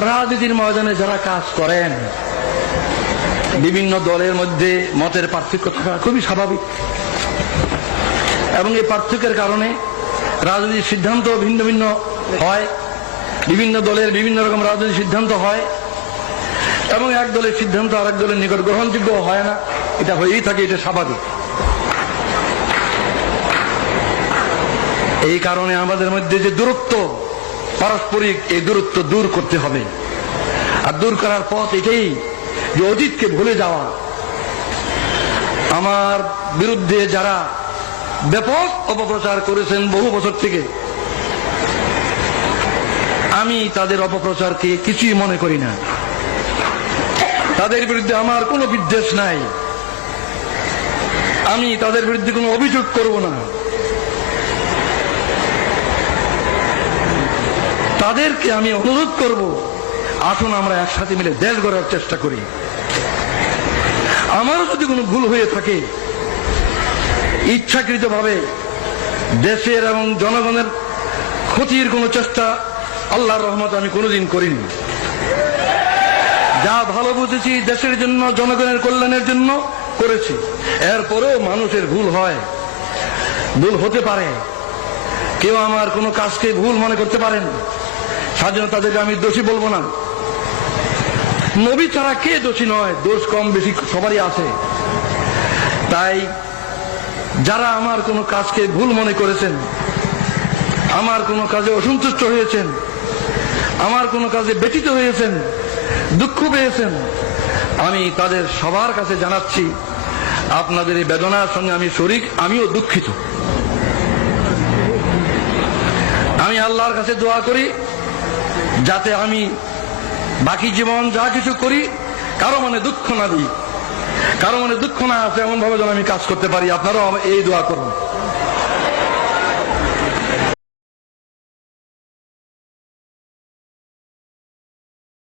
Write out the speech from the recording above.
রাজনীতির ময়দানে যারা কাজ করেন, বিভিন্ন দলের মধ্যে মতের পার্থক্য থাকা খুবই স্বাভাবিক। এবং এই পার্থক্যের কারণে রাজনৈতিক সিদ্ধান্ত ভিন্ন ভিন্ন হয়, বিভিন্ন দলের বিভিন্ন রকম রাজনৈতিক সিদ্ধান্ত হয়, এবং এক দলের সিদ্ধান্ত আরেক দলের নিকট গ্রহণযোগ্য হয় না, এটা হয়েই থাকে, এটা স্বাভাবিক। এই কারণে আমাদের মধ্যে যে দূরত্ব পারস্পরিক এই দূরত্ব দূর করতে হবে। আর দূর করার পথ এটাই যে অতীতকে ভুলে যাওয়া। আমার বিরুদ্ধে যারা ব্যাপক অপপ্রচার করেছেন বহু বছর থেকে, আমি তাদের অপপ্রচারকে কিছুই মনে করি না। তাদের বিরুদ্ধে আমার কোনো বিদ্বেষ নাই। আমি তাদের বিরুদ্ধে কোনো অভিযোগ করব না। তাদেরকে আমি অনুরোধ করব, আসুন আমরা একসাথে মিলে দেশ গড়ার চেষ্টা করি। আমারও যদি কোনো ভুল হয়ে থাকে, ইচ্ছাকৃতভাবে দেশের এবং জনগণের ক্ষতির কোনো চেষ্টা আল্লাহর রহমত আমি কোনোদিন করিনি। যা ভালো বুঝেছি দেশের জন্য, জনগণের কল্যাণের জন্য করেছি। এরপরেও মানুষের ভুল হয়, ভুল হতে পারে। কেউ আমার কোনো কাজকে ভুল মনে করতে পারেন? সাজন্য তাদেরকে আমি দোষী বলব না। নবী ছাড়া কে দোষী নয়? দোষ কম বেশি সবারই আছে। তাই যারা আমার কোনো কাজকে ভুল মনে করেছেন, আমার কোনো কাজে অসন্তুষ্ট হয়েছেন, আমার কোনো কাজে ব্যতীত হয়েছেন, দুঃখ পেয়েছেন, আমি তাদের সবার কাছে জানাচ্ছি, আপনাদের এই বেদনার সঙ্গে আমি শরিক, আমিও দুঃখিত। আমি আল্লাহর কাছে দোয়া করি যাতে আমি বাকি জীবন যা কিছু করি, কারও মনে দুঃখ না দিই। কারও মনে দুঃখ না আসে এমন ভাবে যেন আমি কাজ করতে পারি। আপনারাও এই দোয়া করুন।